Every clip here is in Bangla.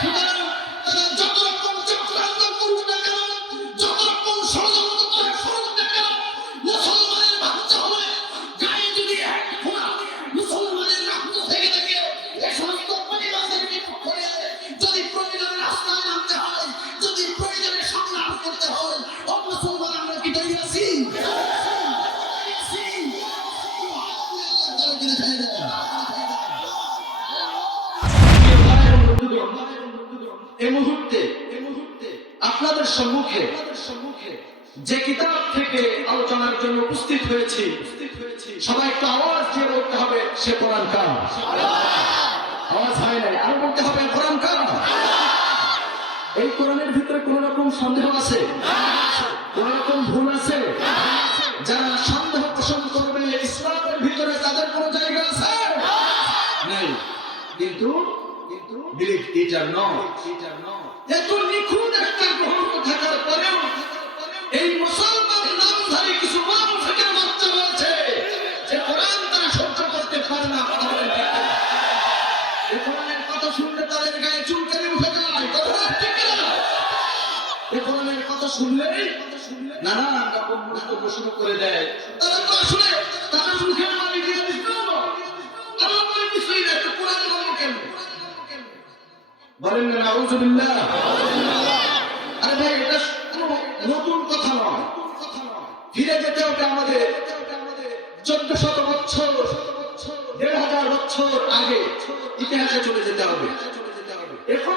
সুতরাং তারা আপনাদের সম্মুখে যে কিতাব থেকে আলোচনার জন্য উপস্থিত হয়েছি সবাই একটু আওয়াজ দিয়ে বলতে হবে সে কোরআন কাম আওয়াজ হয় নাই আর বলতে হবে কোরআন কাম এই কোরআনের ভিতরে কোন রকম সন্দেহ আছে? কোন রকম ভুল আছে? যারা সন্দেহ পোষণ করবে ইসলামের ভিতরে তাদের কোন জায়গা আছে? নাই। কিন্তু কিন্তু ইট আর নট নিখুঁত একটা শুনলেই নানান রকম বক্তব্য শুরু করে দেয়। তারা তো আসলে তাদের মুখের না তো না ফিরে যেতে হবে আমাদের চোদ্দ শত বছর, দেড় হাজার বছর আগে ইতিহাসে চলে যেতে হবে। এখন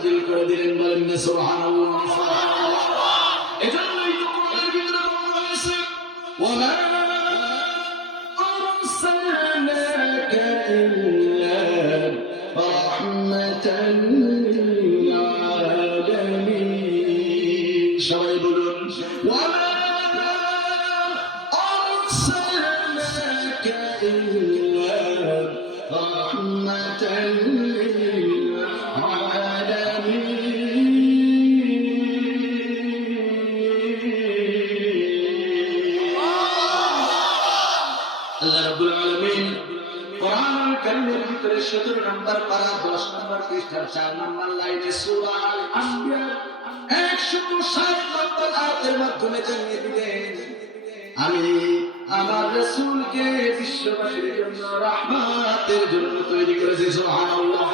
নাজিল করে দিলেন বলেন না সুবহানাল্লাহ সুবহানাল্লাহ এজন্যই তো কোরআনের ভিতরে বলা হয়েছে ওয়া أرسلناك إلا رحمة 17 নম্বর পারা 10 নম্বর পৃষ্ঠার 4 নম্বর লাইনে আম্বিয়া 160 নম্বর আয়াতের মাধ্যমে জানিয়ে দিলেন, আমি আমার রাসূলকে বিশ্ববাসীর জন্য জন্য তৈরি করেছি, সুবহানাল্লাহ।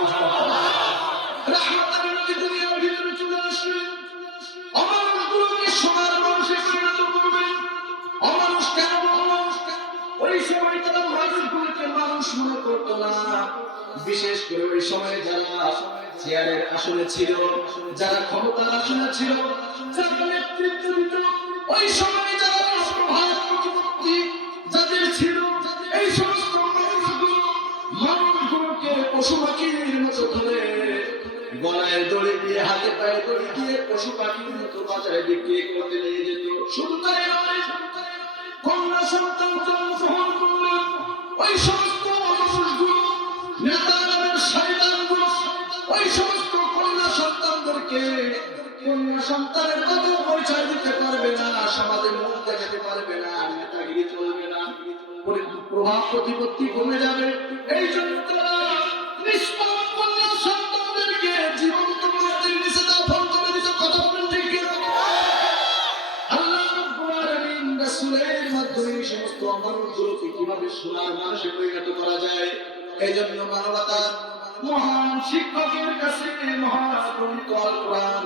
কেন? মানুষ মনে করতো না। বিশেষ করে ওই সময় যারা চেয়ারের আসনে ছিল, যারা ক্ষমতার আসনে ছিল, যারা নেতৃত্ব দিত, ওই সময় যারা যাদের ছিল, এই সমস্ত মানুষগুলো মানুষগুলোকে পশু পাখির মতো ধরে গলায় দড়ি দিয়ে, হাতে পায়ে দড়ি দিয়ে পশু পাখির মতো বাজারে বিক্রি করতে নিয়ে যেত। শুধু তাই নয়, কন্যা সন্তান জন্মগ্রহণ করলেন ওই সমস্ত সন্তানের কত পরিচয় দিতে পারবে না, সমাজের মুখ দেখাতে পারবে না নেতাগিরি চলবে না। প্রভাব প্রতিপত্তি কমে যাবে। এই জন্য সন্তানদেরকে মহান শিক্ষকের কাছে আল কোরআন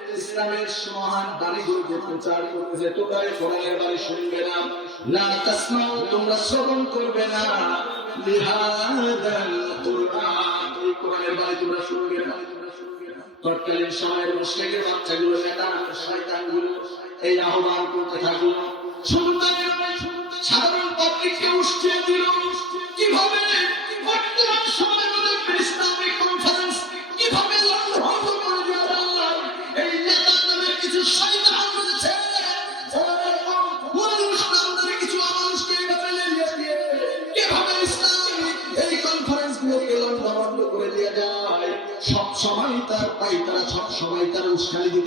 ইসলামের মহান বাণীগুলোকে প্রচার করতেছে তোমরা এই কোরআনের বাণী শুনবে না। লা তাসমাউ, তোমরা শ্রবণ করবে না। তোমরা না। করতে সাধারণ পাবলিককে কীভাবে বর্তমান সময়ের ইসলামিক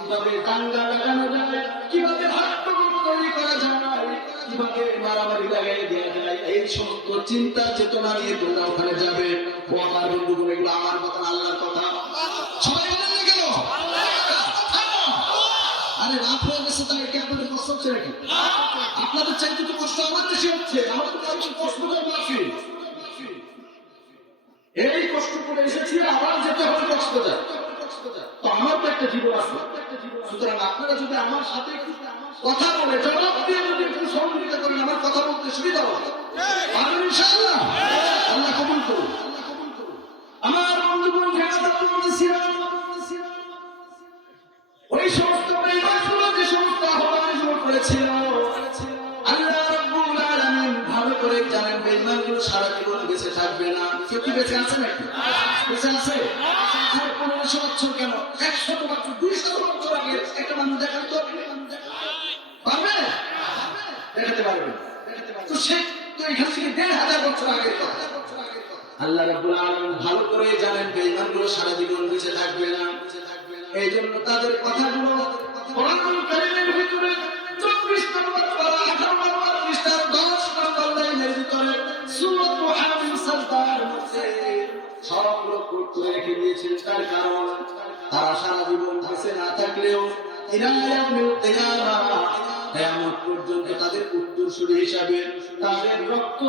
কীভাবে দাঙ্গা লাগানো যায়, কীভাবে হট্টগোল তৈরি করা যায়, কীভাবে মারামারি লাগাই দেওয়া যায়, এই সমস্ত চিন্তা, চেতনা নিয়ে তোমরা ওখানে যাবে। ও আমার বন্ধুগুলো এগুলো আমার কথা আল্লাহর কথা। এই কষ্ট করে এসেছি, আবার যেতে হবে কষ্ট যায় তো আমার তো একটা জীবন আছে। সুতরাং আপনারা যদি আমার সাথে কথা বলে জবাব দিয়ে যদি একটু সহযোগিতা করেন আমার কথা বলতে সুবিধা হবে। বছর কেন একশত বছর দুইশত বছর আগে একটা মানুষ দেখান তো পারবে দেখাতে পারবে তো সে তো এখান থেকে দেড় হাজার বছর আগে আল্লাহ ভালো করে জানেন সারা জীবন বেঁচে থাকবে না এই জন্য তাদের কথাগুলো কোরআন কারিমের ভিতরে করে রেখে দিয়েছেন তার কারণ। তারা সারা জীবন বেঁচে না থাকলেও কিয়ামত পর্যন্ত তাদের উত্তরসূরি হিসাবে তাদের রক্ত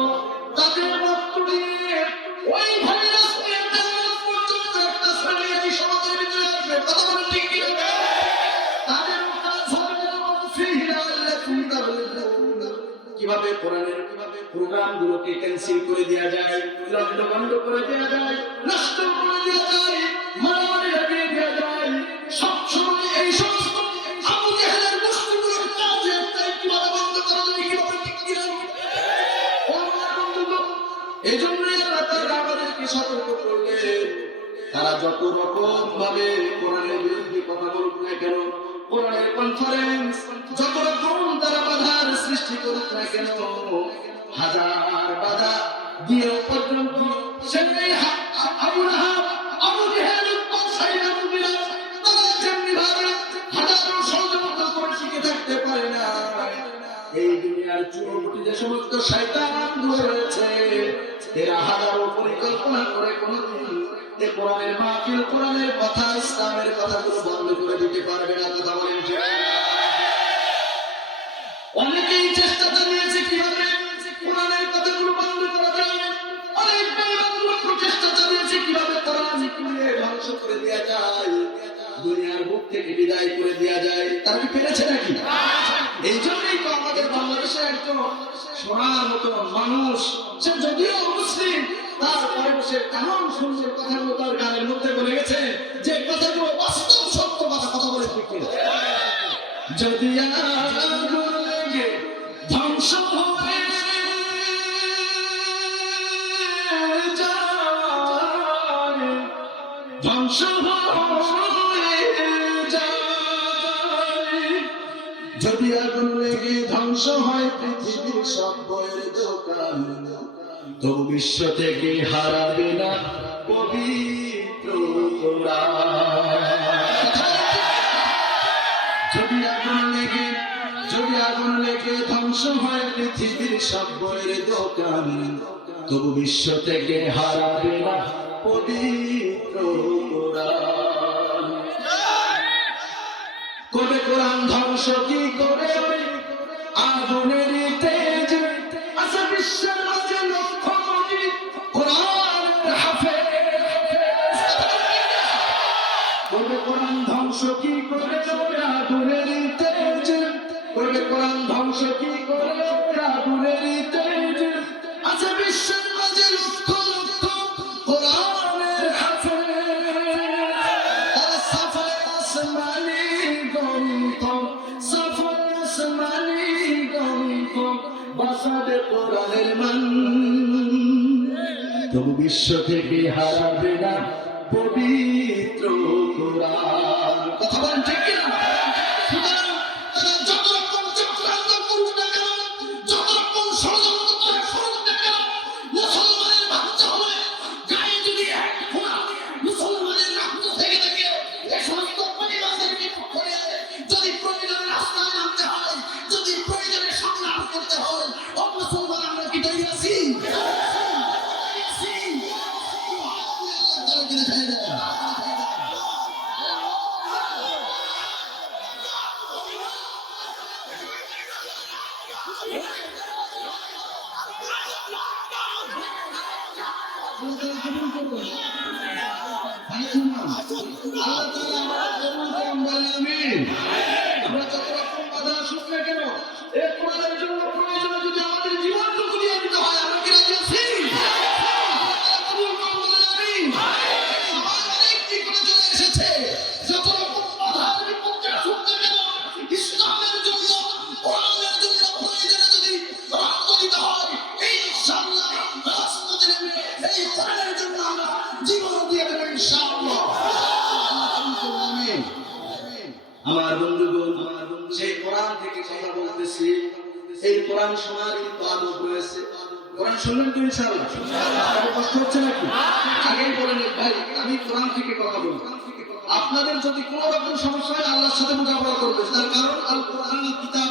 তাদের রক্ত দিয়ে ওই ভাইরাস নিয়ে কিয়ামত পর্যন্ত একটা শ্রেণি সমাজের ভিতরে আসবে। কথা বলেন ঠিক কি হবে। কীভাবে কোরআনের প্রোগ্রাম গুলোকে ক্যান্সেল করে দেওয়া যায় লন্ড বন্ধ করে দেওয়া যায়, নষ্ট যত রকম ভাবে কোরআনের বিরুদ্ধে কথা বলুক না কেন কোরআনের কনফারেন্স যত রকম তারা বাধার সৃষ্টি করুক না কেন হাজার বাধা দিয়েও পর্যন্ত হা- আবু লাহাব, আবু সাইদ, আবু তারা যেমনি ভাবে হাজারো করে টিকে থাকতে পারে না। এই দুনিয়ার যে সমস্ত শয়তান রয়েছে এরা হাজারো পরিকল্পনা করে কোনদিন এ কোরআনের মাহফিল, কোরআনের কথা, ইসলামের কথাগুলো বন্ধ করে দিতে পারবে না, কথা বলেন? অনেকেই চেষ্টা চালিয়েছে কীভাবে কোরআনের কথাগুলো বন্ধ করা যায়। অনেক বেঈমানগুলো প্রচেষ্টা চালিয়েছে কীভাবে কোরআন পুড়িয়ে ধ্বংস করে দেওয়া যায়। দুনিয়ার বুক থেকে বিদায় করে দেওয়া যায়। তারা কি পেরেছে নাকি? এই জন্যই তো আমাদের বাংলাদেশের একজন সোনার মতো মানুষ, সে যদিও মুসলিম তারপরে সে এমন সুন্দর কথাগুলো তার গানের মধ্যে বলে গেছে যে কথাগুলো বাস্তব সত্য কথা কথা বলে যদি বিশ্ব থেকে হারাবে না পবিত্র। যদি আগুন লেগে, যদি আগুন লেগে ধ্বংস হয় পৃথিবীর সব দোকান, তবু বিশ্ব থেকে হারাবে না পবিত্র কবে কোরআন ধ্বংস, কি করে আগুনের তেজ আছে বিশ্বের বাসাবে কোরআনের মান। তবু বিশ্ব থেকে হারাবে না পবিত্র কোরআন। কথা বলেন ঠিক কিনা? আমরা যত রকম কোরআন শোনার কিন্তু আদব রয়েছে। কোরআন শুনলেন তো ইনশাআল্লাহ? কষ্ট হচ্ছে নাকি? আগেই বলেন ভাই, আমি কোরআন থেকে কথা বলব আপনাদের যদি কোনো রকম সমস্যা হয়, আল্লাহর সাথে মোকাবেলা করবে তার কারণ আল কোরআন কার